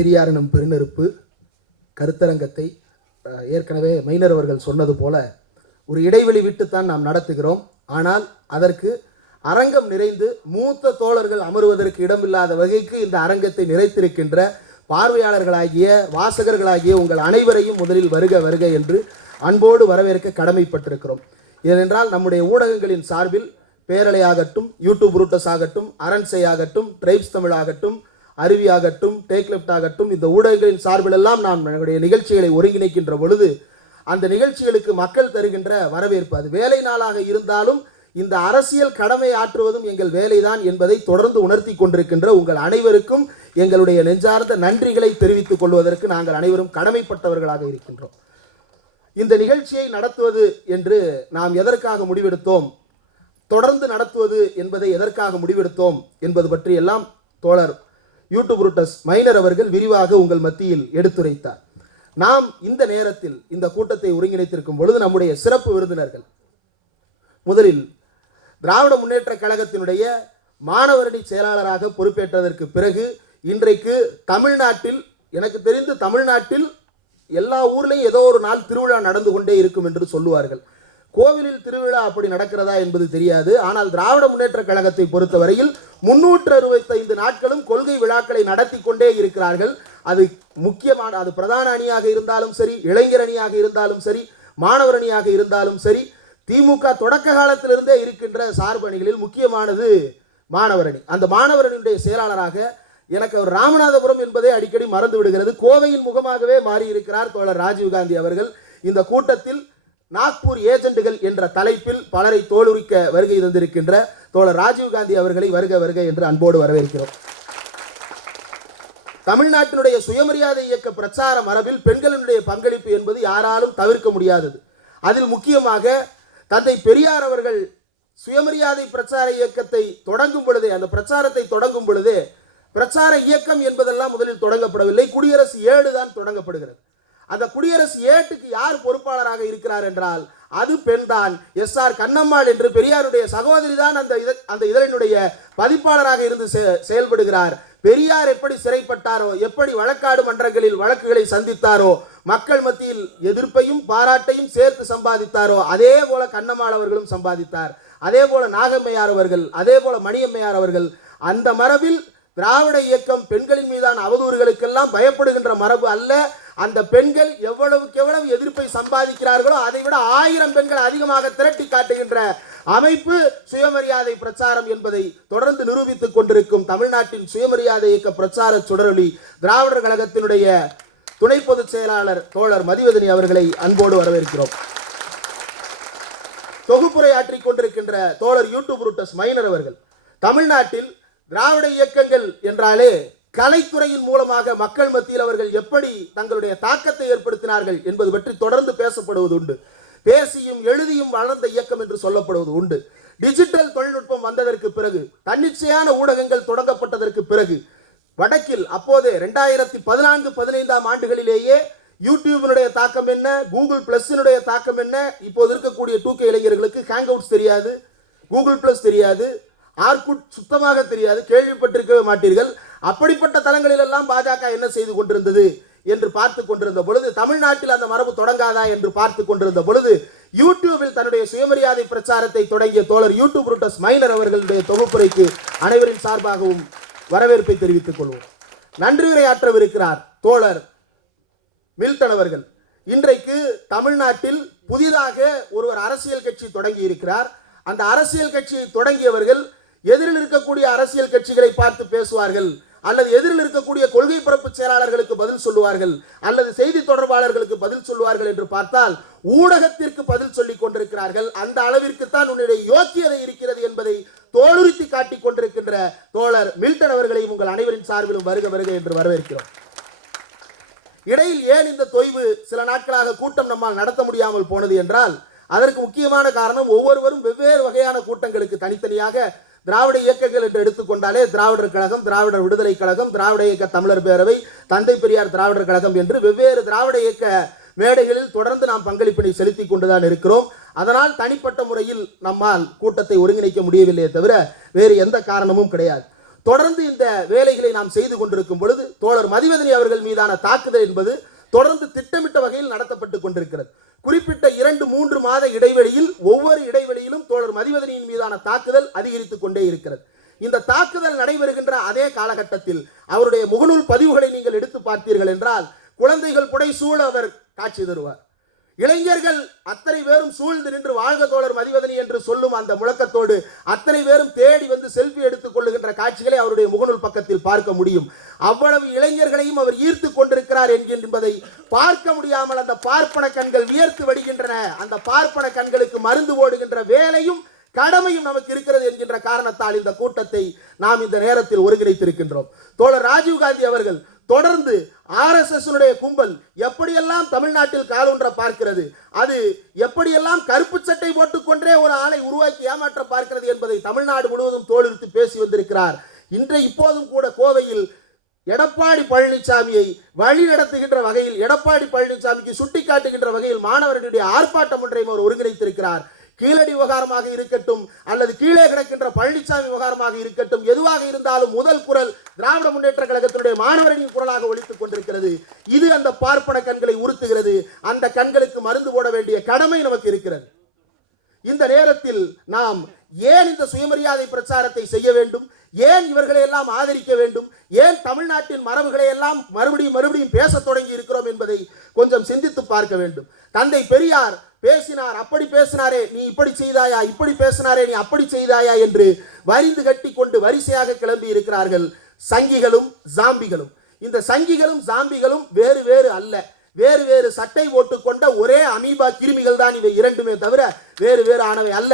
பெரியாரினம் பெருநெருப்பு கருத்தரங்கத்தை ஏற்கனவே மைனர் அவர்கள் சொன்னது போல ஒரு இடைவெளி விட்டுத்தான் நாம் நடத்துகிறோம். ஆனால் அதற்கு அரங்கம் நிறைந்து மூத்த தோழர்கள் அமருவதற்கு இடமில்லாத வகைக்கு இந்த அரங்கத்தை நிறைத்திருக்கின்ற பார்வையாளர்களாகிய வாசகர்களாகிய உங்கள் அனைவரையும் முதலில் வருக வருக என்று அன்போடு வரவேற்க கடமைப்பட்டிருக்கிறோம். ஏனென்றால் நம்முடைய ஊடகங்களின் சார்பில் பேரலை ஆகட்டும் யூடியூப் ரூட்டஸ் ஆகட்டும் அரண்சை ஆகட்டும் ட்ரைப்ஸ் தமிழ் ஆகட்டும் அருவி ஆகட்டும் டேக் லெஃப்ட் ஆகட்டும் இந்த ஊடகங்களின் சார்பிலெல்லாம் நான் என்னுடைய நிகழ்ச்சிகளை ஒருங்கிணைக்கின்ற பொழுது அந்த நிகழ்ச்சிகளுக்கு மக்கள் தருகின்ற வரவேற்பு அது வேலை நாளாக இருந்தாலும் இந்த அரசியல் கடமை ஆற்றுவதும் எங்கள் வேலைதான் என்பதை தொடர்ந்து உணர்த்தி கொண்டிருக்கின்ற உங்கள் அனைவருக்கும் எங்களுடைய நெஞ்சார்ந்த நன்றிகளை தெரிவித்துக் கொள்வதற்கு நாங்கள் அனைவரும் கடமைப்பட்டவர்களாக இருக்கின்றோம். இந்த நிகழ்ச்சியை நடத்துவது என்று நாம் எதற்காக முடிவெடுத்தோம்? தொடர்ந்து நடத்துவது என்பதை எதற்காக முடிவெடுத்தோம் என்பது பற்றி எல்லாம் தோழர் யூடியூப் ரூட்டஸ் மைனர் அவர்கள் விரிவாக உங்கள் மத்தியில் எடுத்துரைத்தார். நாம் இந்த நேரத்தில் இந்த கூட்டத்தை ஒருங்கிணைத்திருக்கும் பொழுது நம்முடைய சிறப்பு விருந்தினர்கள். முதலில் திராவிட முன்னேற்ற கழகத்தினுடைய மாணவரணி செயலாளராக பொறுப்பேற்றதற்கு பிறகு இன்றைக்கு தமிழ்நாட்டில் எனக்கு தெரிந்து தமிழ்நாட்டில் எல்லா ஊர்லேயும் ஏதோ ஒரு நாள் திருவிழா நடந்து கொண்டே இருக்கும் என்று சொல்லுவார்கள். கோவிலில் திருவிழா அப்படி நடக்கிறதா என்பது தெரியாது. ஆனால் திராவிட முன்னேற்ற கழகத்தை பொறுத்தவரையில் முன்னூற்று அறுபத்தைந்து நாட்களும் கொள்கை விழாக்களை நடத்தி கொண்டே இருக்கிறார்கள். அது முக்கியமான அது பிரதான அணியாக இருந்தாலும் சரி இளைஞர் அணியாக இருந்தாலும் சரி மாணவர் அணியாக இருந்தாலும் சரி திமுக தொடக்க காலத்திலிருந்தே இருக்கின்ற சார்பு அணிகளில் முக்கியமானது மாணவர் அணி. அந்த மாணவர் அணியுடைய செயலாளராக எனக்கு அவர் ராமநாதபுரம் என்பதே அடிக்கடி மறந்து விடுகிறது. கோவையின் முகமாகவே மாறியிருக்கிறார் தோழர் ராஜீவ்காந்தி அவர்கள். இந்த கூட்டத்தில் நாக்பூர் ஏஜென்ட்டுகள் என்ற தலைப்பில் பலரை தோலுரிக்க வருகை தந்திருக்கின்ற தோழர் ராஜீவ்காந்தி அவர்களை வருக வருக என்று அன்போடு வரவேற்கிறோம். தமிழ்நாட்டினுடைய சுயமரியாதை இயக்க பிரச்சார மரபில் பெண்களினுடைய பங்களிப்பு என்பது யாராலும் தவிர்க்க முடியாதது. அதில் முக்கியமாக தந்தை பெரியார் அவர்கள் சுயமரியாதை பிரச்சார இயக்கத்தை தொடங்கும் பொழுதே அந்த பிரச்சாரத்தை தொடங்கும் பொழுதே பிரச்சார இயக்கம் என்பதெல்லாம் முதலில் தொடங்கப்படவில்லை. குடியரசு ஏழு தான் தொடங்கப்படுகிறது. அந்த குடியரசு ஏட்டுக்கு யார் பொறுப்பாளராக இருக்கிறார் என்றால் அது பெண்தான். எஸ் ஆர் கண்ணம்மாள் என்று பெரியாருடைய சகோதரி தான் அந்த இத அந்த இதழினுடைய பதிப்பாளராக இருந்து செ- செயல்படுகிறார். பெரியார் எப்படி சிறைப்பட்டாரோ எப்படி வழக்காடு மன்றங்களில் வழக்குகளை சந்தித்தாரோ மக்கள் மத்தியில் எதிர்ப்பையும் பாராட்டையும் சேர்த்து சம்பாதித்தாரோ அதே போல கண்ணம்மாள் அவர்களும் சம்பாதித்தார். அதே போல நாகம்மையார் அவர்கள் அதே போல மணியம்மையார் அவர்கள் அந்த மரபில் திராவிட இயக்கம் பெண்களின் மீதான அவதூறுகளுக்கெல்லாம் பயப்படுகின்ற மரபு அல்ல. அந்த பெண்கள் எவ்வளவுக்கு எவ்வளவு எதிர்ப்பை சம்பாதிக்கிறார்களோ அதை விட ஆயிரம் பெண்கள் அதிகமாக திரட்டி காட்டுகின்ற அமைப்பு சுயமரியாதை பிரச்சாரம் என்பதை தொடர்ந்து நிரூபித்துக் கொண்டிருக்கும் தமிழ்நாட்டின் சுயமரியாதை இயக்க பிரச்சார சுடரொலி திராவிடர் கழகத்தினுடைய துணை பொதுச் செயலாளர் தோழர் மதிவதனி அவர்களை அன்போடு வரவேற்கிறோம். தொகுப்புரை ஆற்றிக் கொண்டிருக்கின்ற தோழர் யூடியூப் ரூட்டஸ் மைனர் அவர்கள் தமிழ்நாட்டில் திராவிட இயக்கங்கள் என்றாலே கலைத்துறையின் மூலமாக மக்கள் மத்தியில் அவர்கள் எப்படி தங்களுடைய தாக்கத்தை ஏற்படுத்தினார்கள் என்பது பற்றி தொடர்ந்து பேசப்படுவது உண்டு. பேசியும் எழுதியும் வளர்ந்த இயக்கம் என்று சொல்லப்படுவது உண்டு. டிஜிட்டல் தொழில்நுட்பம் வந்ததற்கு பிறகு தன்னிச்சையான ஊடகங்கள் தொடங்கப்பட்டதற்கு பிறகு வடக்கில் அப்போதே ரெண்டாயிரத்தி பதினான்கு பதினைந்தாம் ஆண்டுகளிலேயே யூடியூபினுடைய தாக்கம் என்ன கூகுள் பிளஸினுடைய தாக்கம் என்ன இப்போது இருக்கக்கூடிய டூகே இளைஞர்களுக்கு ஹேங் அவுட்ஸ் தெரியாது கூகுள் பிளஸ் தெரியாது ஆர்குட் சுத்தமாக தெரியாது கேள்விப்பட்டிருக்கவே மாட்டீர்கள். அப்படிப்பட்ட தளங்களிலெல்லாம் பாஜக என்ன செய்து கொண்டிருந்தது என்று பார்த்து கொண்டிருந்த பொழுது தமிழ்நாட்டில் அந்த மரபு தொடங்காதா என்று பார்த்து கொண்டிருந்த பொழுது யூடியூபில் தன்னுடைய சுயமரியாதை பிரச்சாரத்தை தொடங்கிய தோழர் யூடியூப் ரூட்டஸ் மைனர் அவர்களுடைய தொகுப்புரைக்கு அனைவரின் சார்பாகவும் வரவேற்பை தெரிவித்துக் கொள்வோம். நன்றி உரையாற்றவிருக்கிறார் தோழர் மில்டன் அவர்கள். இன்றைக்கு தமிழ்நாட்டில் புதிதாக ஒருவர் அரசியல் கட்சி தொடங்கி இருக்கிறார் அந்த அரசியல் கட்சியை தொடங்கியவர்கள் எதிரில் இருக்கக்கூடிய அரசியல் கட்சிகளை பார்த்து பேசுவார்கள். அல்லது எதிரில் இருக்கக்கூடிய கொள்கை பரப்பு செயலாளர்களுக்கு பதில் சொல்லுவார்கள் அல்லது செய்தி தொடர்பாளர்களுக்கு பதில் சொல்லுவார்கள் என்று பார்த்தால் ஊடகத்திற்கு பதில் சொல்லிக் கொண்டிருக்கிறார்கள். அந்த அளவிற்கு தான் உன்னுடைய யோக்கியதை இருக்கிறது என்பதை தோலுரித்தி காட்டிக் கொண்டிருக்கின்ற தோழர் மில்டன் அவர்களை உங்கள் அனைவரின் சார்பிலும் வருக வருக என்று வரவேற்கிறோம். இடையில் ஏன் இந்த தொய்வு சில நாட்களாக கூட்டம் நம்மால் நடத்த முடியாமல் போனது என்றால் அதற்கு முக்கியமான காரணம் ஒவ்வொருவரும் வெவ்வேறு வகையான கூட்டங்களுக்கு தனித்தனியாக திராவிட இயக்கங்கள் என்று எடுத்துக்கொண்டாலே திராவிடர் கழகம் திராவிடர் விடுதலை கழகம் திராவிட இயக்க தமிழர் பேரவை தந்தை பெரியார் திராவிடர் கழகம் என்று வெவ்வேறு திராவிட இயக்க மேடைகளில் தொடர்ந்து நாம் பங்களிப்பினை செலுத்தி கொண்டுதான் இருக்கிறோம். அதனால் தனிப்பட்ட முறையில் நம்மால் கூட்டத்தை ஒருங்கிணைக்க முடியவில்லையே தவிர வேறு எந்த காரணமும் கிடையாது. தொடர்ந்து இந்த வேலைகளை நாம் செய்து கொண்டிருக்கும் பொழுது தோழர் மதிவதனி அவர்கள் மீதான தாக்குதல் என்பது தொடர்ந்து திட்டமிட்ட வகையில் நடத்தப்பட்டு கொண்டிருக்கிறது. குறிப்பிட்ட இரண்டு மூன்று மாத இடைவெளியில் ஒவ்வொரு இடைவெளி இடைவெளியிலும் தோழர் மதிவதனியின் மீதான தாக்குதல் அதிகரித்துக் கொண்டே இருக்கிறது. இந்த தாக்குதல் நடைபெறுகின்ற அதே காலகட்டத்தில் அவருடைய முகநூல் பதிவுகளை நீங்கள் எடுத்து பார்த்தீர்கள் என்றால் குழந்தைகள் புடை சூழ அவர் காட்சி தருவார். இளைஞர்கள் அத்தனை பேரும் சூழ்ந்து நின்று வாழ்க தோழர் மதிவதனி என்று சொல்லும் அந்த முழக்கத்தோடு அத்தனை பேரும் தேடி வந்து செல்ஃபி எடுத்துக் கொள்ளுகின்ற காட்சிகளை அவருடைய முகநூல் பக்கத்தில் பார்க்க முடியும். அவ்வளவு இளைஞர்களையும் அவர் ஈர்த்து கொண்டிருக்கிறார் என்கின்றதை பார்க்க முடியாமல் அந்த பார்ப்பன கண்கள் வியர்த்து வடிகின்றன. அந்த பார்ப்பன கண்களுக்கு மருந்து ஓடுகின்ற வேலையும் கடமையும் நமக்கு இருக்கிறது என்கின்ற காரணத்தால் இந்த கூட்டத்தை நாம் இந்த நேரத்தில் ஒருங்கிணைத்திருக்கின்றோம். தோழர் ராஜீவ்காந்தி அவர்கள் தொடர்ந்து ஆர்எஸ்எஸ்னுடைய கும்பல் எப்படியெல்லாம் தமிழ்நாட்டில் காலூன்ற பார்க்கிறது அது எப்படியெல்லாம் கருப்பு சட்டை போட்டுக்கொண்டே ஒரு ஆளை உருவாக்கி ஏமாற்ற பார்க்கிறது என்பதை தமிழ்நாடு முழுவதும் தோலிருத்து பேசி வந்திருக்கிறார். இன்றை இப்போதும் கூட கோவையில் எடப்பாடி பழனிசாமியை வழி நடத்துகின்ற வகையில் எடப்பாடி பழனிசாமிக்கு சுட்டிக்காட்டுகின்ற வகையில் மாணவர்களுடைய ஆர்ப்பாட்டம் ஒன்றையும் அவர் ஒருங்கிணைத்திருக்கிறார். கீழடி விவகாரமாக இருக்கட்டும் அல்லது கீழே கிடக்கின்ற பழனிசாமி விவகாரமாக இருக்கட்டும் எதுவாக இருந்தாலும் முதல் குரல் திராவிட முன்னேற்ற கழகத்தினுடைய மாணவர்களின் குரலாக ஒழித்துக் கொண்டிருக்கிறது. இது அந்த பார்ப்பன கண்களை உறுத்துகிறது. அந்த கண்களுக்கு மருந்து போட வேண்டிய கடமை நமக்கு இருக்கிறது. இந்த நேரத்தில் நாம் ஏன் இந்த சுயமரியாதை பிரச்சாரத்தை செய்ய வேண்டும்? ஏன் இவர்களை எல்லாம் ஆதரிக்க வேண்டும்? ஏன் தமிழ்நாட்டின் மரபுகளை எல்லாம் மறுபடியும் மறுபடியும் பேசத் தொடங்கி இருக்கிறோம் என்பதை கொஞ்சம் சிந்தித்து பார்க்க வேண்டும். தந்தை பெரியார் பேசினார் அப்படி பேசினாரே நீ இப்படி செய்தாயா இப்படி பேசினாரே நீ அப்படி செய்தாயா என்று வரிந்து கட்டி கொண்டு வரிசையாக கிளம்பி இருக்கிறார்கள் சங்கிகளும் ஜாம்பிகளும். இந்த சங்கிகளும் ஜாம்பிகளும் வேறு வேறு அல்ல. வேறு வேறு சட்டை போட்டுக்கொண்ட ஒரே அமீபா கிருமிகள் தான் இவை இரண்டுமே தவிர வேறு வேறு ஆனவை அல்ல.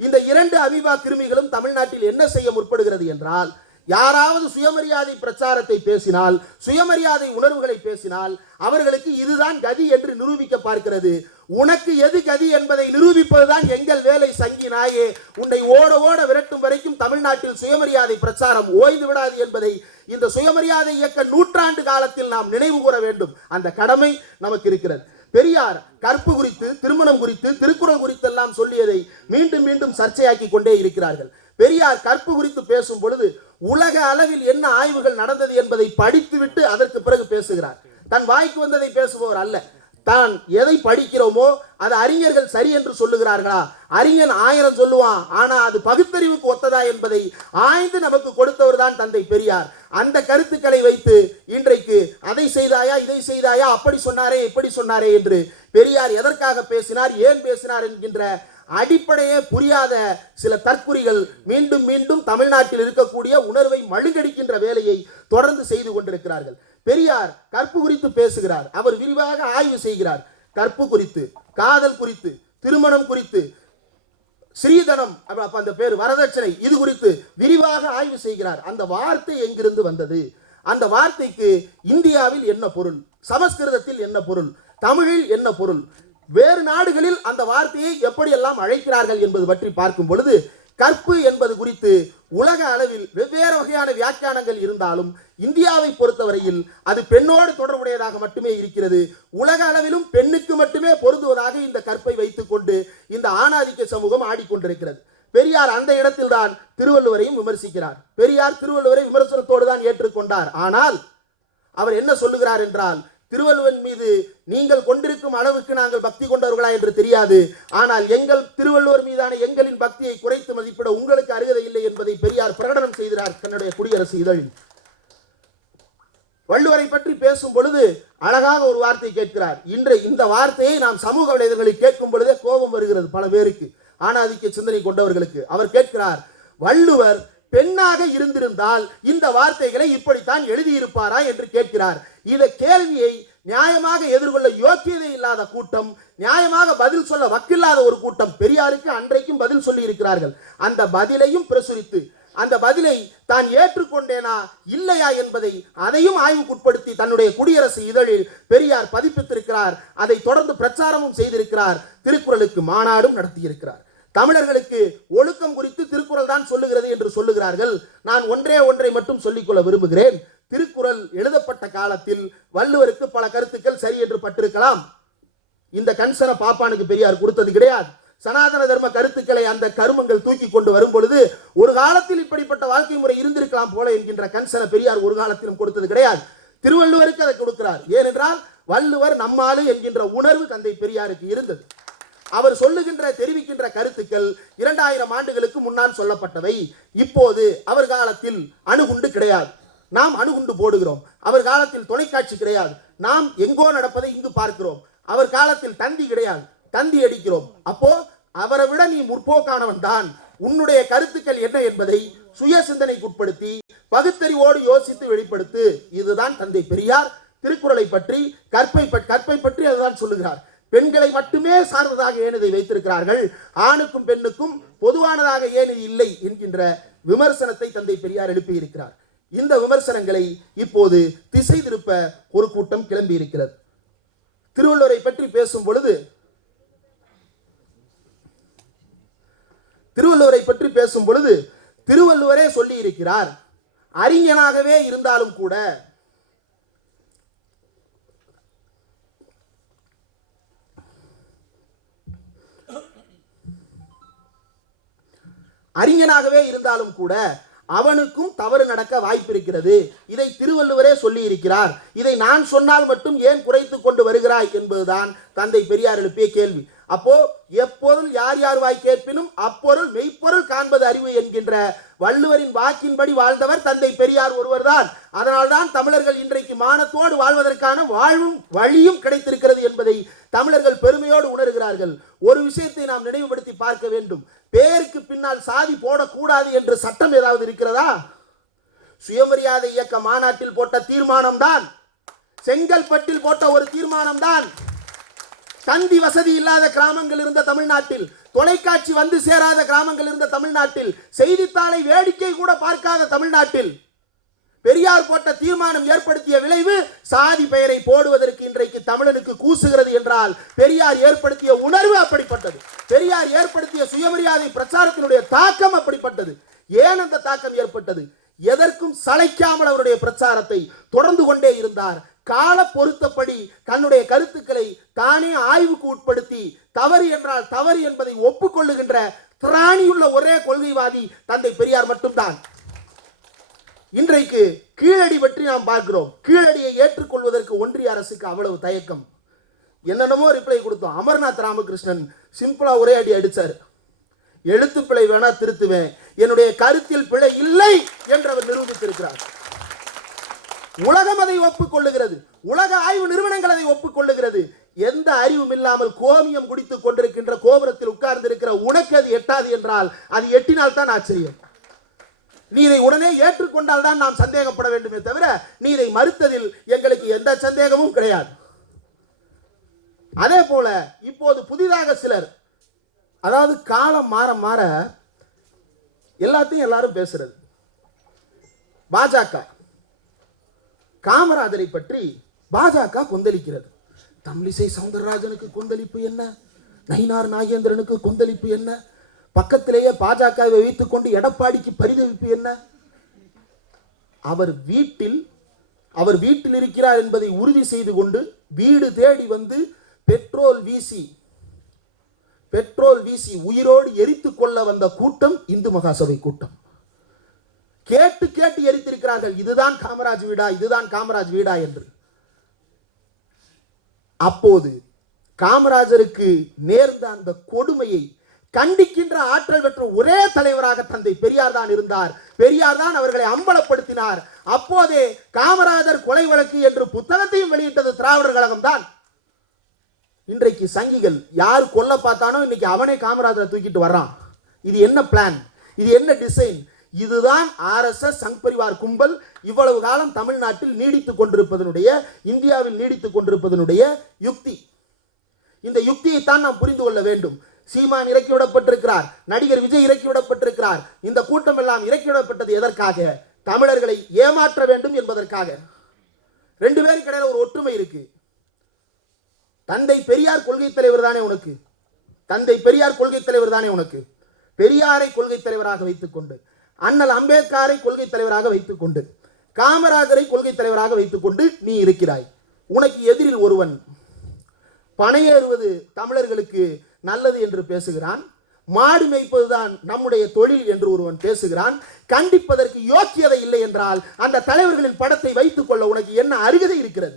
இந்த இரண்டு அமீபா கிருமிகளும் தமிழ்நாட்டில் என்ன செய்ய முற்படுகிறது என்றால் யாராவது சுயமரியாதை பிரச்சாரத்தை பேசினால் சுயமரியாதை உணர்வுகளை பேசினால் அவர்களுக்கு இதுதான் கதி என்று நிரூபிக்க பார்க்கிறது. உனக்கு எது கதி என்பதை நிரூபிப்பதுதான் எங்கள் வேலை சங்கி நாயே. உன்னை ஓட ஓட விரட்டும் வரைக்கும் தமிழ்நாட்டில் சுயமரியாதை பிரச்சாரம் ஓய்ந்து விடாது என்பதை இந்த சுயமரியாதை இயக்க நூற்றாண்டு காலத்தில் நாம் நினைவு கூற வேண்டும். அந்த கடமை நமக்கு இருக்கிறது. பெரியார் கற்பு குறித்து திருமணம் குறித்து திருக்குறள் குறித்தெல்லாம் சொல்லியதை மீண்டும் மீண்டும் சர்ச்சையாக்கி கொண்டே இருக்கிறார்கள். பெரியார் கற்பு குறித்து பேசும் பொழுது உலக அளவில் என்ன ஆய்வுகள் நடந்தது என்பதை படித்துவிட்டு அதற்கு பிறகு பேசுகிறார். தன் வாய்க்கு வந்ததை பேசுபவர் அல்ல. தான் எதை படிக்கிறோமோ அது அறிஞர்கள் சரி என்று சொல்லுகிறார்களா? அறிஞன் ஆயிரம் சொல்லுவான் ஆனா அது பகுத்தறிவுக்கு ஒத்ததா என்பதை ஆய்ந்து நமக்கு கொடுத்தவர் தான் தந்தை பெரியார். அந்த கருத்துக்களை வைத்து இன்றைக்கு அதை செய்தாயா இதை செய்தாயா அப்படி சொன்னாரே இப்படி சொன்னாரே என்று பெரியார் எதற்காக பேசினார் ஏன் பேசினார் என்கின்ற அடிப்படையே புரியாத சில தற்குறிகள் மீண்டும் மீண்டும் தமிழ்நாட்டில் இருக்கக்கூடிய உணர்வை மழுங்கடிக்கின்ற வேலையை தொடர்ந்து செய்து கொண்டிருக்கிறார்கள். பெரியார் கற்பு குறித்து பேசுகிறார். அவர் விரிவாக ஆய்வு செய்கிறார். கற்பு குறித்து காதல் குறித்து திருமணம் குறித்து ஸ்ரீதனம் அப்ப- அந்த பேர் வரதட்சணை இது குறித்து விரிவாக ஆய்வு செய்கிறார். அந்த வார்த்தை எங்கிருந்து வந்தது? அந்த வார்த்தைக்கு இந்தியாவில் என்ன பொருள்? சமஸ்கிருதத்தில் என்ன பொருள்? தமிழில் என்ன பொருள்? வேறு நாடுகளில் அந்த வார்த்தையை எப்படியெல்லாம் அழைக்கிறார்கள் என்பது பற்றி பார்க்கும் பொழுது கற்பு என்பது குறித்து உலக அளவில் வெவ்வேறு வகையான வியாக்கியானங்கள் இருந்தாலும் இந்தியாவை பொறுத்தவரையில் அது பெண்ணோடு தொடர்புடையதாக மட்டுமே இருக்கிறது. உலக அளவிலும் பெண்ணுக்கு மட்டுமே பொருந்துவதாக இந்த கற்பை வைத்துக்கொண்டு இந்த ஆணாதிக்க சமூகம் ஆடிக்கொண்டிருக்கிறது. பெரியார் அந்த இடத்தில் தான் திருவள்ளுவரையும் விமர்சிக்கிறார். பெரியார் திருவள்ளுவரை விமர்சனத்தோடு தான் ஏற்றுக்கொண்டார். ஆனால் அவர் என்ன சொல்லுகிறார் என்றால் திருவள்ளுவன் மீது நீங்கள் கொண்டிருக்கும் அளவுக்கு நாங்கள் பக்தி கொண்டவர்களா என்று தெரியாது. ஆனால் எங்கள் திருவள்ளுவர் மீதான எங்களின் பக்தியை குறைத்து மதிப்பிட உங்களுக்கு அருகதை இல்லை என்பதை பெரியார் பிரகடனம் செய்கிறார் தன்னுடைய குடியரசு இதழில் வள்ளுவரை பற்றி பேசும் பொழுது அழகாக ஒரு வார்த்தை கேட்கிறார். இன்று இந்த வார்த்தையை நாம் சமூக வலைதளங்களில் கேட்கும் பொழுதே கோபம் வருகிறது பல பேருக்கு. ஆணாதிக்க சிந்தனை கொண்டவர்களுக்கு. அவர் கேட்கிறார் வள்ளுவர் பெண்ணாக இருந்திருந்தால் இந்த வார்த்தைகளை இப்படித்தான் எழுதியிருப்பாரா என்று கேட்கிறார். இந்த கேள்வியை நியாயமாக எதிர்கொள்ள யோக்கியதை இல்லாத கூட்டம் நியாயமாக பதில் சொல்ல வக்கில்லாத ஒரு கூட்டம் பெரியாருக்கு அன்றைக்கும் பதில் சொல்லி இருக்கிறார்கள் அந்த பதிலையும் பிரசுரித்து அந்த பதிலை தான் ஏற்றுக்கொண்டேனா இல்லையா என்பதை அதையும் ஆய்வுக்குட்படுத்தி தன்னுடைய குடியரசு இதழில் பெரியார் பதிப்பித்திருக்கிறார். அதை தொடர்ந்து பிரச்சாரமும் செய்திருக்கிறார். திருக்குறளுக்கு மாநாடும் நடத்தியிருக்கிறார். தமிழர்களுக்கு ஒழுக்கம் குறித்து திருக்குறள் தான் சொல்லுகிறது என்று சொல்லுகிறார்கள். நான் ஒன்றே ஒன்றை மட்டும் சொல்லிக்கொள்ள விரும்புகிறேன். திருக்குறள் எழுதப்பட்ட காலத்தில் வள்ளுவருக்கு பல கருத்துக்கள் சரி என்று பட்டிருக்கலாம். இந்த கன்சனை பாப்பானுக்கு பெரியார் கொடுத்தது கிடையாது. சனாதன தர்ம கருத்துக்களை அந்த கருமங்கள் தூக்கி கொண்டு வரும் பொழுது ஒரு காலத்தில் இப்படிப்பட்ட வாழ்க்கை முறை இருந்திருக்கலாம் போல என்கின்ற கன்சன பெரியார் ஒரு காலத்திலும் கொடுத்தது கிடையாது. திருவள்ளுவருக்கு அதை கொடுக்கிறார். ஏனென்றால் வள்ளுவர் நம்மாலு என்கின்ற உணர்வு தந்தை பெரியாருக்கு இருந்தது. அவர் சொல்லுகின்ற தெரிவிக்கின்ற கருத்துக்கள் இரண்டாயிரம் ஆண்டுகளுக்கு முன்னால் சொல்லப்பட்டவை. இப்போது அவர் காலத்தில் அணுகுண்டு கிடையாது. நாம் அணுகுண்டு போடுகிறோம். அவர் காலத்தில் தொலைக்காட்சி கிடையாது. நாம் எங்கோ நடப்பதை இங்கு பார்க்கிறோம். அவர் காலத்தில் தந்தி கிடையாது. தந்தி அடிக்கிறோம். அப்போ அவரை விட நீ முற்போக்கானவன் தான். உன்னுடைய கருத்துக்கள் என்ன என்பதை சுய சிந்தனைக்கு உட்படுத்தி பகுத்தறிவோடு யோசித்து வெளிப்படுத்து. இதுதான் தந்தை பெரியார். திருக்குறளை பற்றி கற்பை கற்பை பற்றி அதுதான் சொல்லுகிறார். பெண்களை மட்டுமே சார்ந்ததாக ஏனதை வைத்திருக்கிறார்கள்? ஆணுக்கும் பெண்ணுக்கும் பொதுவானதாக ஏன் இல்லை என்கின்ற விமர்சனத்தை தந்தை பெரியார் எழுப்பியிருக்கிறார். இந்த விமர்சனங்களை இப்போது திசை திருப்ப ஒரு கூட்டம் கிளம்பி இருக்கிறது திருவள்ளுவரை பற்றி பேசும் பொழுது திருவள்ளுவரை பற்றி பேசும் பொழுது திருவள்ளுவரே சொல்லி இருக்கிறார் அறிஞனாகவே இருந்தாலும் கூட அறிஞனாகவே இருந்தாலும் கூட அவனுக்கும் தவறு நடக்க வாய்ப்பிருக்கிறது. இதை திருவள்ளுவரே சொல்லி இருக்கிறார் இதை நான் சொன்னால் மட்டும் ஏன் குறைத்து கொண்டு வருகிறாய் என்பதுதான் தந்தை பெரியார் எழுப்பிய கேள்வி. அப்போ எப்பொருள் யார் யார் வாய் கேட்பினும் அப்பொருள் மெய்ப்பொருள் காண்பது அறிவு என்கின்ற வள்ளுவரின் வாக்கின்படி வாழ்ந்தவர் தந்தை பெரியார் ஒருவர்தான். அதனால்தான் தமிழர்கள் இன்றைக்கு மானத்தோடு வாழ்வதற்கான வாழ்வும் வழியும் கிடைத்திருக்கிறது என்பதை தமிழர்கள் பெருமையோடு உணர்கிறார்கள். ஒரு விஷயத்தை நாம் நினைவுபடுத்தி பார்க்க வேண்டும். பேருக்கு பின்னால் சாதி போடக்கூடாது என்று சட்டம் ஏதாவது இருக்கிறதா? சுயமரியாதை இயக்க மாநாட்டில் போட்ட தீர்மானம் தான் செங்கல்பட்டில் போட்ட ஒரு தீர்மானம் தான் தந்தி வசதி இல்லாத கிராமங்கள் இருந்த தமிழ்நாட்டில் தொலைக்காட்சி வந்து சேராத கிராமங்கள் இருந்த தமிழ்நாட்டில் செய்தித்தாளை வேடிக்கை கூட பார்க்காத தமிழ்நாட்டில் பெரியார் போட்ட தீர்மானம் ஏற்படுத்திய விளைவு சாதி பெயரை போடுவதற்கு இன்றைக்கு தமிழனுக்கு கூசுகிறது என்றால் பெரியார் ஏற்படுத்திய உணர்வு அப்படிப்பட்டது. பெரியார் ஏற்படுத்திய சுயமரியாதை பிரச்சாரத்தினுடைய தாக்கம் அப்படிப்பட்டது. ஏன் அந்த தாக்கம் ஏற்பட்டது? எதற்கும் சளைக்காமல் அவருடைய பிரச்சாரத்தை தொடர்ந்து கொண்டே இருந்தார். கால பொருத்தப்படி தன்னுடைய கருத்துக்களை தானே ஆய்வுக்கு உட்படுத்தி தவறு என்றால் தவறு என்பதை ஒப்புக்கொள்ளுகின்ற திராணியுள்ள ஒரே கொள்கைவாதி தந்தை பெரியார் மட்டும்தான். இன்றைக்கு கீழடி பற்றி நாம் பார்க்கிறோம். கீழடியை ஏற்றுக்கொள்வதற்கு ஒன்றிய அரசுக்கு அவ்வளவு தயக்கம். என்னென்னமோ ரிப்ளை கொடுத்தோம். அமர்நாத் ராமகிருஷ்ணன் சிம்பிளா ஒரே அடி அடிச்சார். எழுத்து பிழை வேணா திருத்துவேன். என்னுடைய கருத்தில் பிழை இல்லை என்று அவர் நிரூபித்திருக்கிறார். உலகம் அதை ஒப்புக்கொள்ளுகிறது. உலக ஆய்வு நிறுவனங்கள் அதை ஒப்புக்கொள்ளுகிறது. எந்த அறிவும் இல்லாமல் கோமியம் குடித்துக் கொண்டிருக்கின்ற கோபுரத்தில் உட்கார்ந்திருக்கிற உனக்கு அது எட்டாது என்றால் அது எட்டினால் தான் ஆச்சரியம் நீ இதை உடனே ஏற்றுக்கொண்டால் தான் நாம் சந்தேகப்பட வேண்டுமே தவிர நீ இதை மறுத்ததில் எங்களுக்கு எந்த சந்தேகமும் கிடையாது. அதே போல இப்போது புதிதாக சிலர் அதாவது காலம் மாற மாற எல்லாத்தையும் எல்லாரும் பேசுறது. பாஜக காமராஜரை பற்றி பாஜக கொந்தளிக்கிறது. தமிழிசை சவுந்தரராஜனுக்கு கொந்தளிப்பு என்ன? நயினார் நாகேந்திரனுக்கு கொந்தளிப்பு என்ன? பக்கத்திலேயே பாஜகவை வைத்துக் கொண்டு எடப்பாடிக்கு பரிதவிப்பு என்ன? அவர் வீட்டில் அவர் வீட்டில் இருக்கிறார் என்பதை உறுதி செய்து கொண்டு வீடு தேடி வந்து பெட்ரோல் வீசி பெட்ரோல் வீசி உயிரோடு எரித்து கொள்ள வந்த கூட்டம் இந்து மகாசபை கூட்டம். கேட்டு கேட்டு எரித்திருக்கிறார்கள். இதுதான் காமராஜ் வீடா இதுதான் காமராஜ் வீடா என்று. அப்போது காமராஜருக்கு நேர்ந்த அந்த கொடுமையை கண்டிக்கின்ற ஆற்றல் பெற்ற ஒரே தலைவராக தந்தை பெரியார் தான் இருந்தார். பெரியார் தான் அவர்களை அம்பலப்படுத்தினார். அப்போதே காமராஜர் கொலை வழக்கு என்று புத்தகத்தையும் வெளியிட்டது திராவிடர் கழகம் தான். இன்றைக்கு சங்கிகள் யார் கொல்ல பார்த்தானோ இன்னைக்கு அவனே காமராஜரை தூக்கிட்டு வர்றான். இது என்ன பிளான் இது என்ன டிசைன் இதுதான் ஆர்எஸ்எஸ் சங் பரிவார் கும்பல். இவ்வளவு காலம் தமிழ்நாட்டில் நீடித்துக் கொண்டிருப்பதனுடைய இந்தியாவில் நீடித்துக் கொண்டிருப்பதனுடைய யுக்தி. இந்த யுக்தியைத்தான் நாம் புரிந்து கொள்ள வேண்டும். சீமான் இறக்கிவிடப்பட்டிருக்கிறார் நடிகர் விஜய் இறக்கிவிடப்பட்டிருக்கிறார் இந்த கூட்டம் எல்லாம் இறக்கிவிடப்பட்டது எதற்காக? தமிழர்களை ஏமாற்ற வேண்டும் என்பதற்காக. ரெண்டு பேருக்கு இடையில ஒரு ஒற்றுமை இருக்கு. தந்தை பெரியார் கொள்கை தலைவர் தானே உனக்கு? தந்தை பெரியார் கொள்கை தலைவர் தானே உனக்கு? பெரியாரை கொள்கை தலைவராக வைத்துக்கொண்டு அண்ணல் அம்பேத்கரை கொள்கை தலைவராக வைத்துக்கொண்டு காமராஜரை கொள்கை தலைவராக வைத்துக்கொண்டு நீ இருக்கிறாய். உனக்கு எதிரில் ஒருவன் பனையேறுவது தமிழர்களுக்கு நல்லது என்று பேசுகிறான். மாடு மேய்ப்பதுதான் நம்முடைய தொழில் என்று ஒருவன் பேசுகிறான். கண்டிப்பதற்கு யோக்கியதை இல்லை என்றால் அந்த தலைவர்களின் படத்தை வைத்துக் கொள்ள உனக்கு என்ன அருகதை இருக்கிறது?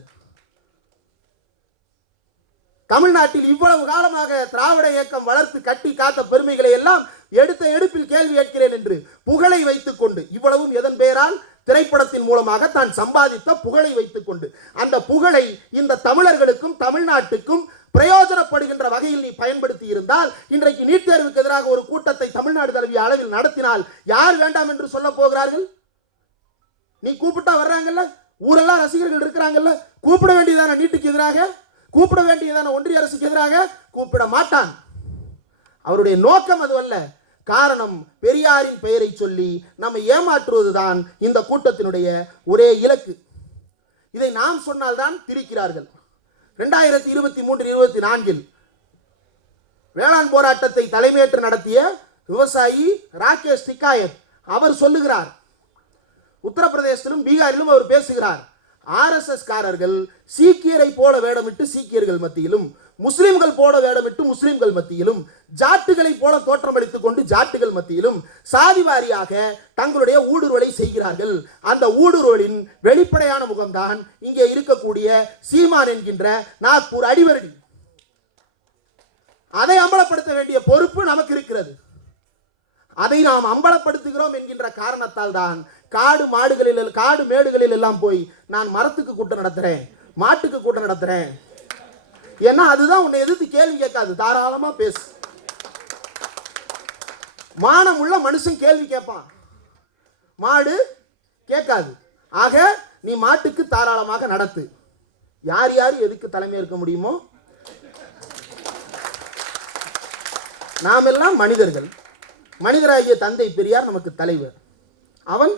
தமிழ்நாட்டில் இவ்வளவு காலமாக திராவிட இயக்கம் வளர்த்து கட்டி காத்த பெருமைகளை எல்லாம் எடுத்த எடுப்பில் கேள்வி கேட்கிறேன் என்று புகழை வைத்துக் கொண்டு இவ்வளவும் எதன் பெயரால் திரைப்படத்தின் மூலமாக தான் சம்பாதித்த புகழை வைத்துக் கொண்டு அந்த புகழை இந்த தமிழர்களுக்கும் தமிழ்நாட்டுக்கும் பிரயோஜனப்படுகின்ற வகையில் நீ பயன்படுத்தி இருந்தால் இன்றைக்கு நீட் தேர்வுக்கு எதிராக ஒரு கூட்டத்தை தமிழ்நாடு தழுவிய அளவில் நடத்தினால் யார் வேண்டாம் என்று சொல்ல போகிறார்கள்? நீ கூப்பிட்டா வர்றாங்கல்ல? ஊரெல்லாம் ரசிகர்கள் இருக்கிறாங்கல்ல? கூப்பிட வேண்டியதான நீட்டுக்கு எதிராக? கூப்பிட வேண்டியதான ஒன்றிய அரசுக்கு எதிராக? கூப்பிட மாட்டான். அவருடைய நோக்கம் அதுவல்ல. காரணம் பெரியாரின் பெயரை சொல்லி நம்மை ஏமாற்றுவதுதான் இந்த கூட்டத்தினுடைய ஒரே இலக்கு. இதை நாம் சொன்னால்தான் திரிக்கிறார்கள். ரெண்டாயிரத்தி இருபத்தி மூன்று இருபத்தி நான்கில் வேளாண் போராட்டத்தை தலைமையேற்று நடத்திய விவசாயி ராகேஷ் திக்காயத் அவர் சொல்லுகிறார். உத்தரப்பிரதேசத்திலும் பீகாரிலும் அவர் பேசுகிறார். ஆர்எஸ்எஸ் காரர்கள் சீக்கியரை போட வேடமிட்டு சீக்கியர்கள் மத்தியிலும் முஸ்லிம்கள் போட வேடமிட்டு முஸ்லிம்கள் மத்தியிலும் ஜாட்டுகளை போல தோற்றமளித்துக் கொண்டு ஜாட்டுகள் மத்தியிலும் சாதி வாரியாக தங்களுடைய ஊடுருவலை செய்கிறார்கள். அந்த ஊடுருவலின் வெளிப்படையான முகம்தான் இங்கே இருக்கக்கூடிய சீமான் என்கின்ற நாக்பூர் அடிவரடி. அதை அம்பலப்படுத்த வேண்டிய பொறுப்பு நமக்கு இருக்கிறது. அதை நாம் அம்பலப்படுத்துகிறோம் என்கின்ற காரணத்தால் தான் காடு மாடுகளில் காடு மேடுகளில் எல்லாம் போய் நான் மரத்துக்கு கூட்டம் நடத்துறேன் மாட்டுக்கு கூட்டம் நடத்துறேன். ஏன்னா அதுதான் உன்னை எதிர்த்து கேள்வி கேட்காது தாராளமா பேசு. மானம் உள்ள மனுஷன் கேள்வி கேட்பான். மாடு கேட்காது. ஆக நீ மாட்டுக்கு தாராளமாக நடத்து. யார் யார் எதுக்கு தலைமை இருக்க முடியுமோ? நாம் எல்லாம் மனிதர்கள். மனிதராகிய தந்தை பெரியார் நமக்கு தலைவர். அவன்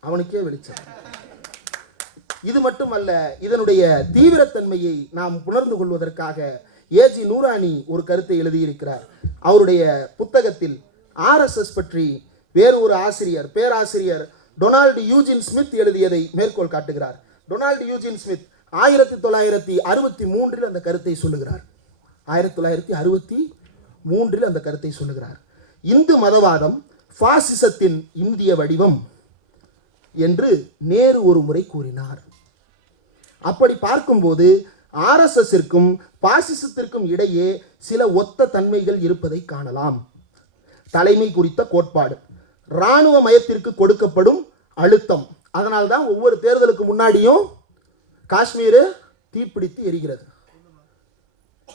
அவனுக்கே வெளிச்சம். இது மட்டுமல்ல இதனுடைய தீவிரத்தன்மையை நாம் உணர்ந்து கொள்வதற்காக ஏஜி நூராணி ஒரு கருத்தை எழுதியிருக்கிறார். அவருடைய புத்தகத்தில் ஆர்எஸ்எஸ் பற்றி வேறு ஒரு ஆசிரியர் பேராசிரியர் டொனால்டு யூஜின் ஸ்மித் எழுதியதை மேற்கோள் காட்டுகிறார். டொனால்டு யூஜின் ஸ்மித் ஆயிரத்தி தொள்ளாயிரத்தி அறுபத்தி மூன்றில் அந்த கருத்தை சொல்லுகிறார். ஆயிரத்தி தொள்ளாயிரத்தி அறுபத்தி மூன்றில் அந்த கருத்தை சொல்லுகிறார். இந்து மதவாதம் பாசிசத்தின் இந்திய வடிவம். என்று நேரு ஒரு முறை கூறினார். அப்படி பார்க்கும்போது ஆர்எஸ்எஸ்ஸிற்கும் பாசிசத்திற்கும் இடையே சில ஒத்த தன்மைகள் இருப்பதை காணலாம். தலைமை குறித்த கோட்பாடு. இராணுவ மயத்திற்கு கொடுக்கப்படும் அழுத்தம். அதனால்தான் ஒவ்வொரு தேர்தலுக்கு முன்னாடியும் காஷ்மீர் தீப்பிடித்து எரிகிறது.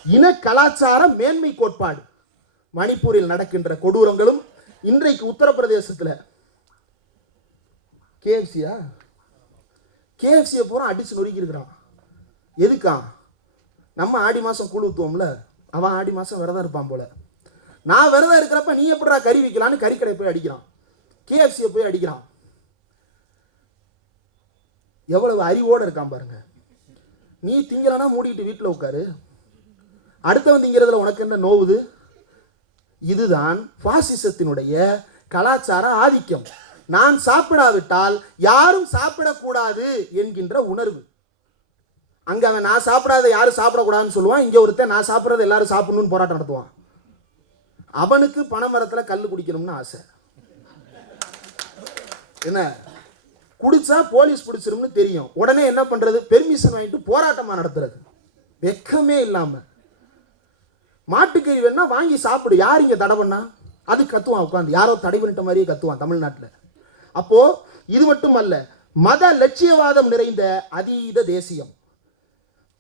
இன கலாச்சார மேன்மை கோட்பாடு. மணிப்பூரில் நடக்கின்ற கொடூரங்களும் இன்றைக்கு உத்தரப்பிரதேசத்தில் கேஎஃப்சியா கேஎஃப்சியை பூரா அடித்து நொறுக்கியிருக்கிறான் எதுக்கா? நம்ம ஆடி மாதம் கூழ் ஊற்றுவோம்ல அவன் ஆடி மாதம் விரதம் இருப்பான் போல. நான் விரதம் இருக்கிறப்ப நீ எப்படா கறி விற்கலான்னு கறிக்கடை போய் அடிக்கிறான். கேஎஃப்சியை போய் அடிக்கிறான். எவ்வளவு அறிவோடு இருக்கான் பாருங்க. நீ திங்கலனா மூடிக்கிட்டு வீட்டில் உட்காரு. அடுத்தவன் திங்கிறதுல உனக்கு என்ன நோவுது? இதுதான் பாசிசத்தினுடைய கலாச்சார ஆதிக்கம். நான் சாப்பிடாவிட்டால் யாரும் சாப்பிடக்கூடாது என்கின்ற உணர்வு. அங்கே அவன் நான் சாப்பிடாத யாரும் சாப்பிடக்கூடாதுன்னு சொல்லுவான். இங்கே ஒருத்தன் நான் சாப்பிட்றத எல்லாரும் சாப்பிடணும்னு போராட்டம் நடத்துவான். அவனுக்கு பனைமரத்தில் கல் குடிக்கணும்னு ஆசை. என்ன? குடிச்சா போலீஸ் பிடிச்சிரும்னு தெரியும். உடனே என்ன பண்ணுறது பெர்மிஷன் வாங்கிட்டு போராட்டமாக நடத்துறது. வெக்கமே இல்லாமல் மாட்டுக்கறி வேணா வாங்கி சாப்பிடு. யார் இங்கே தடை பண்ணா? அது கத்துவான் உட்காந்து யாரோ தடை பண்ணிட்ட மாதிரியே கத்துவான் தமிழ்நாட்டில். அப்போ இது மட்டும் அல்ல மத லட்சியவாதம் நிறைந்த அதீத தேசியம்.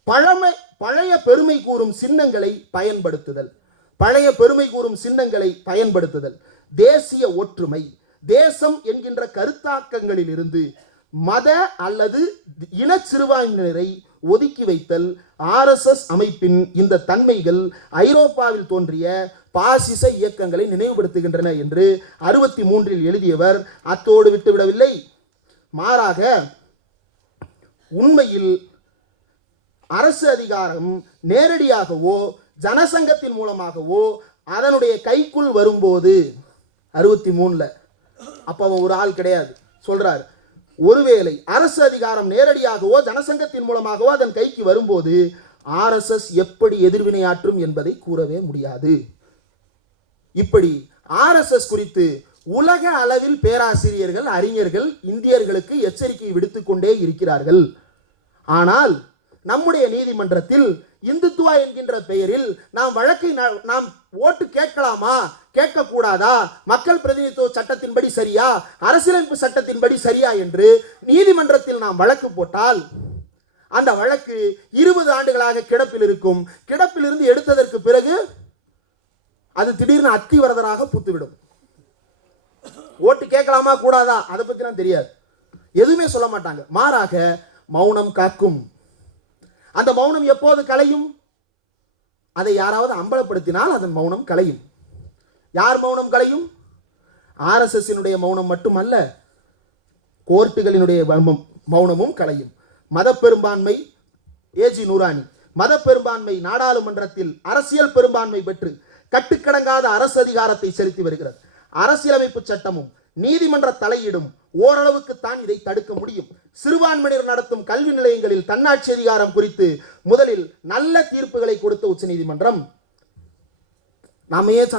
பழமை பழைய பெருமை கூறும் சின்னங்களை பயன்படுத்துதல். பழைய பெருமை கூறும் சின்னங்களை பயன்படுத்துதல். தேசிய ஒற்றுமை. தேசம் என்கின்ற கருத்தாக்கங்களில் இருந்து மத அல்லது இன சிறுபான்மையினரை ஒதுக்கி வைத்தல் ஆர்எஸ்எஸ் அமைப்பின் இந்த தன்மைகள் ஐரோப்பாவில் தோன்றிய பாசிச இயக்கங்களை நினைவுபடுத்துகின்றன என்று அறுபத்தி மூன்றில் எழுதியவர் அத்தோடு விட்டுவிடவில்லை. மாறாக உண்மையில் அரசு அதிகாரம் நேரடியாகவோ ஜனசங்கத்தின் மூலமாகவோ அதனுடைய கைக்குள் வரும்போது அறுபத்தி மூணுல அப்போ அவன் ஒரு ஆள் கிடையாது. சொல்றாரு. ஒருவேளை அரசு அதிகாரம் நேரடியாகவோ ஜனசங்கத்தின் மூலமாகவோ அதன் கைக்கு வரும்போது ஆர்எஸ்எஸ் எப்படி எதிர்வினையாற்றும் என்பதை கூறவே முடியாது. இப்படி ஆர்எஸ்எஸ் குறித்து உலக அளவில் பேராசிரியர்கள் அறிஞர்கள் இந்தியர்களுக்கு எச்சரிக்கை விடுத்துக்கொண்டே இருக்கிறார்கள். ஆனால் நம்முடைய நீதிமன்றத்தில் இந்துத்துவா என்கின்ற பெயரில் நாம் வழக்கை நாம் ஓட்டு கேட்கலாமா? கேட்கக்கூடாதா? மக்கள் பிரதிநிதித்துவ சட்டத்தின்படி சரியா? அரசியலமைப்பு சட்டத்தின்படி சரியா என்று நீதிமன்றத்தில் நாம் வழக்கு போட்டால் அந்த வழக்கு இருபது ஆண்டுகளாக கிடப்பில் இருக்கும். கிடப்பிலிருந்து எடுத்ததற்கு பிறகு அது திடீர்னு அத்திவரதராக பூத்துவிடும். ஓட்டு கேட்கலாமா? கூடாதா? அதை பற்றிலாம் தெரியாது. எதுவுமே சொல்ல மாட்டாங்க. மாறாக மௌனம் காக்கும். அந்த மௌனம் எப்போது கலையும்? அதை யாராவது அம்பலப்படுத்தினால் அதன் மௌனம் கலையும். யார் மௌனம் கலையும்? ஆர்எஸ்எஸ்னுடைய மௌனம் மட்டுமல்ல கோர்ட்டுகளினுடைய மௌனமும் கலையும். மத பெரும்பான்மை ஏஜி நூராணி மத பெரும்பான்மை நாடாளுமன்றத்தில் அரசியல் பெரும்பான்மை பெற்று கட்டுக்கடங்காத அரசு அதிகாரத்தை செலுத்தி வருகிறது. அரசியலமைப்பு சட்டமும் நீதிமன்ற தலையிடும் ஓரளவுக்கு தான் இதை தடுக்க முடியும். சிறுபான்மையினர் நடத்தும் கல்வி நிலையங்களில் தன்னாட்சி அதிகாரம் குறித்து முதலில் நல்ல தீர்ப்புகளை கொடுத்த உச்சநீதிமன்றம். நாம ஏன்